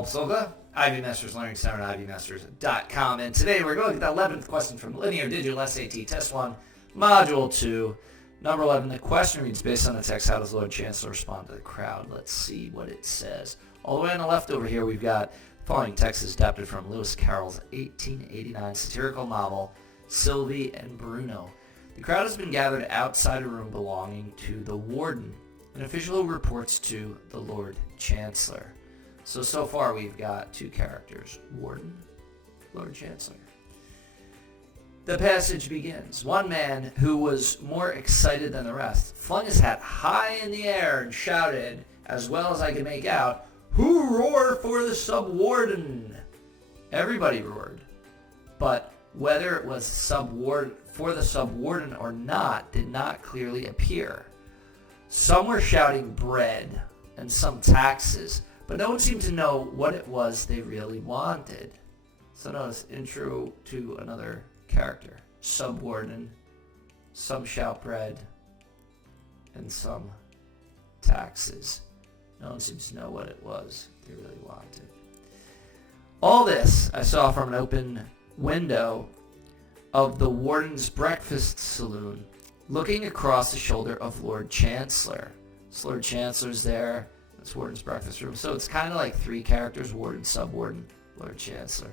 Paul Silva, Ivy Masters Learning Center at ivymasters.com. And today we're going to the 11th question from Linear Digital SAT Test 1, Module 2. Number 11, the question reads, based on the text, how does Lord Chancellor respond to the crowd? Let's see what it says. All the way on the left over here, we've got the following text is adapted from Lewis Carroll's 1889 satirical novel, Sylvie and Bruno. The crowd has been gathered outside a room belonging to the Warden, an official who reports to the Lord Chancellor. So far we've got two characters, Warden, Lord Chancellor. The passage begins. One man who was more excited than the rest flung his hat high in the air and shouted, as well as I could make out, "Who roar for the Sub-Warden?" Everybody roared, but whether it was for the Sub-Warden or not did not clearly appear. Some were shouting bread and some taxes, but no one seemed to know what it was they really wanted. So notice, intro to another character, Sub-Warden, some shout bread, and some taxes. No one seems to know what it was they really wanted. All this I saw from an open window of the Warden's breakfast-saloon, looking across the shoulder of Lord Chancellor. So Lord Chancellor's there, that's Warden's breakfast room. So it's kind of like three characters, Warden, Sub-Warden, Lord Chancellor.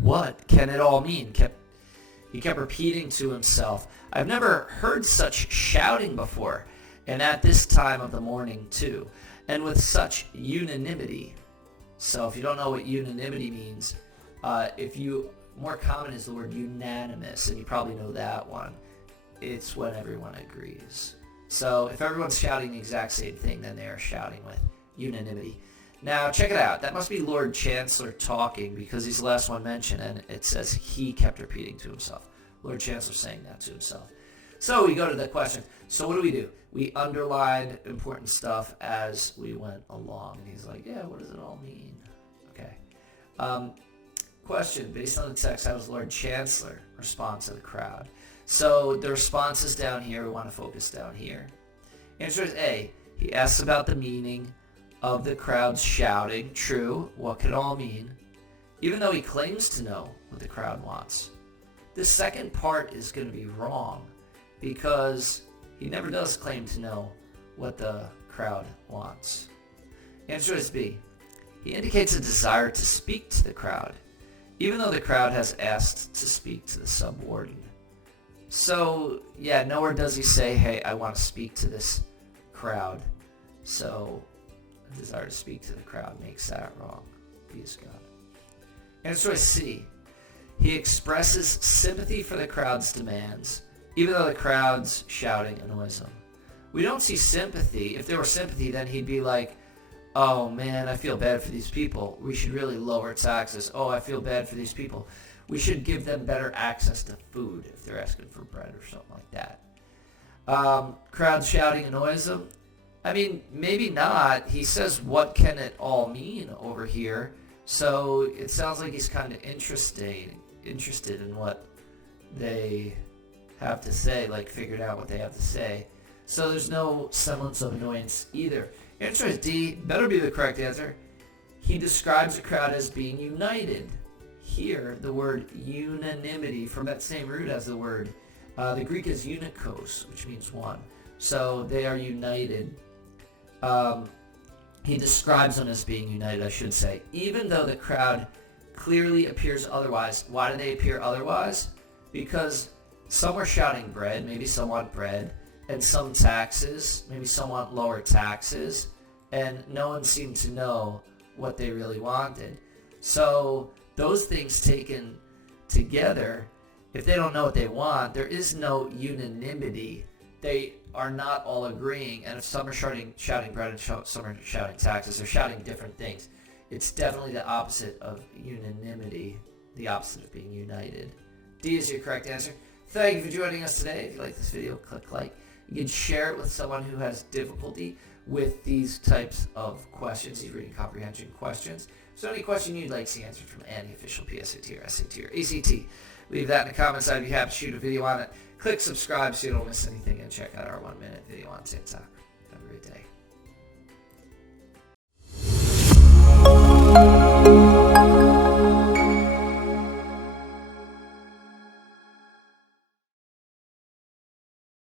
What can it all mean? He kept repeating to himself. I've never heard such shouting before, and at this time of the morning too, and with such unanimity. So if you don't know what unanimity means, more common is the word unanimous, and you probably know that one. It's when everyone agrees. So if everyone's shouting the exact same thing, then they are shouting with unanimity. Now, check it out. That must be Lord Chancellor talking because he's the last one mentioned, and it says he kept repeating to himself. Lord Chancellor saying that to himself. So we go to the question. So what do? We underlined important stuff as we went along. And he's like, yeah, what does it all mean? Okay. Question, based on the text, how does Lord Chancellor respond to the crowd? So the response is down here. We want to focus down here. Answer is A. He asks about the meaning of the crowd's shouting. True. What could it all mean? Even though he claims to know what the crowd wants. This second part is going to be wrong because he never does claim to know what the crowd wants. Answer is B. He indicates a desire to speak to the crowd, even though the crowd has asked to speak to the Sub-Warden. So, yeah, nowhere does he say, hey, I want to speak to this crowd. So, a desire to speak to the crowd makes that wrong. B is God. Answer is C. He expresses sympathy for the crowd's demands, even though the crowd's shouting annoys him. We don't see sympathy. If there were sympathy, then he'd be like, oh man, I feel bad for these people. We should really lower taxes. Oh, I feel bad for these people. We should give them better access to food if they're asking for bread or something like that. Crowd shouting annoys him. I mean, maybe not. He says, what can it all mean over here? So it sounds like he's kind of interested in what they have to say, like figured out what they have to say. So there's no semblance of annoyance either. Answer is D. Better be the correct answer. He describes the crowd as being united. Here, the word unanimity, from that same root as the word, the Greek is unikos, which means one. So they are united. He describes them as being united, I should say. Even though the crowd clearly appears otherwise. Why do they appear otherwise? Because some are shouting bread, maybe some want bread, and some taxes, maybe some want lower taxes, and no one seemed to know what they really wanted. So those things taken together, if they don't know what they want, there is no unanimity. They are not all agreeing, and if some are shouting bread and some are shouting taxes, they're shouting different things. It's definitely the opposite of unanimity, the opposite of being united. D is your correct answer. Thank you for joining us today. If you like this video, click like. You can share it with someone who has difficulty with these types of questions, these reading comprehension questions. If there's any question you'd like to see answered from any official PSAT or SAT or ACT, leave that in the comments. I'd be happy to shoot a video on it. Click subscribe so you don't miss anything, and check out our 1-minute video on TikTok. Have a great day.